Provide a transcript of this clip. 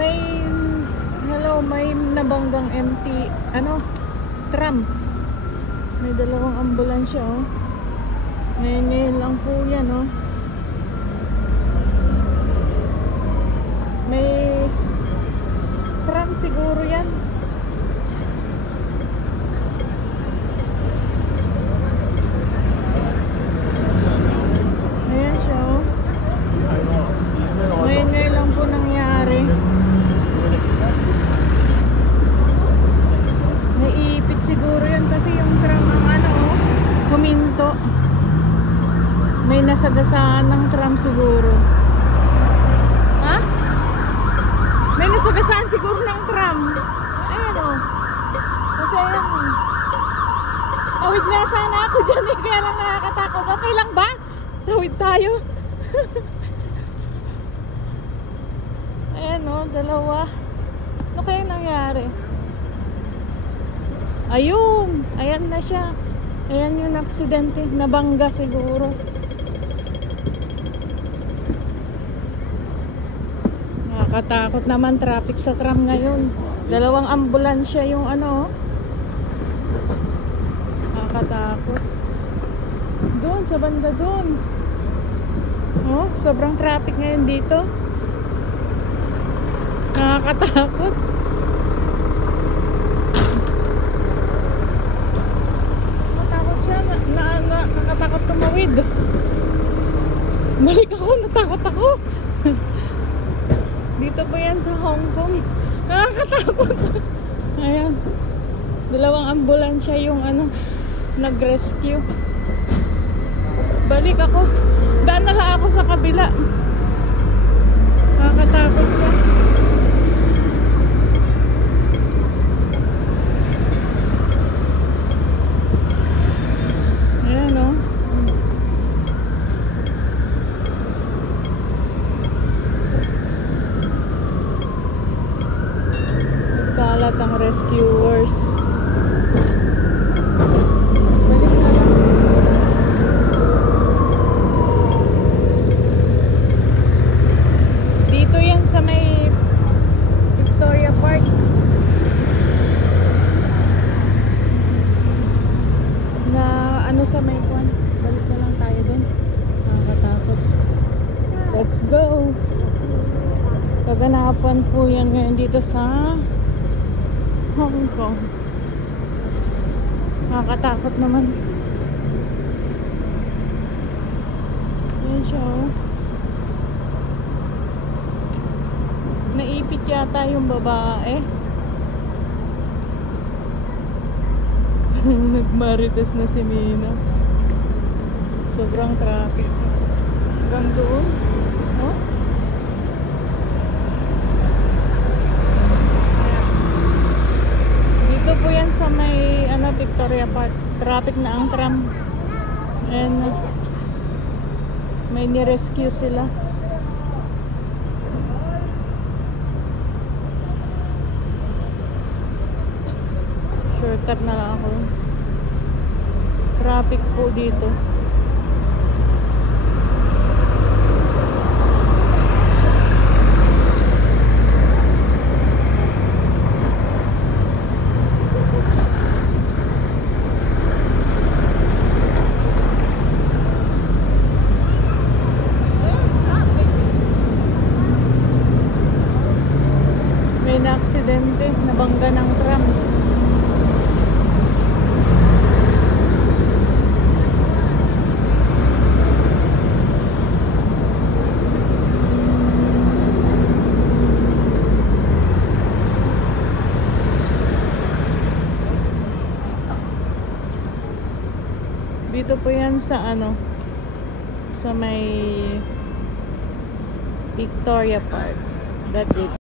May, hello, may nabanggang empty, tram. May dalawang ambulansya, oh. Ngayon lang po yan, oh. May tram siguro yan. Ayan siya, oh. Ngayon lang po nangyari. Naiipit siguro yan kasi yung tram ang huminto. May nasagasaan ng tram siguro. Ha? May nasagasaan siguro ng tram. Ayan, oh. Kasi ayan, tawid nga sana ako dyan, kaya lang nakakatakot. Okay lang ba? Tawid tayo. Ayan, oh, dalawa. Ano kaya nangyari? Ayun, ayan na siya. Ayan yung aksidente, nabangga siguro. Nakakatakot naman traffic sa tram ngayon. Dalawang ambulansya yung nakakatakot. Doon, sa banda doon. Oh, sobrang traffic ngayon dito. Nakakatakot. Matakot siya. Nakakatakot tumawid. Balik ako, natakot ako. Dito pa yan sa Hong Kong. Nakakatakot. Ayan. Dalawang ambulansya yung nag-rescue. Balik ako. Daan na lang ako sa kabila. Nakakatakot siya. Ayan, oh. Nagkalat ang rescuers. Balik na lang. Dito yan sa may Victoria Park. Na sa may kwan. Balik na lang tayo dun. Nakakatakot. Let's go. Kaganapan po yan ngayon dito sa Hong Kong. Nakakatakot naman. Yan siya, oh. Naipit yata yung babae. Nagmarites na si Mina. Sobrang traffic. Hanggang doon. Oh? Dito po yan sa may Victoria Park. Traffic na ang tram. And may ni-rescue sila. Shortcut na lang ako. Traffic po dito. May na-aksidente, nabangga ng tram. Dito po yan sa sa may Victoria Park. That's it.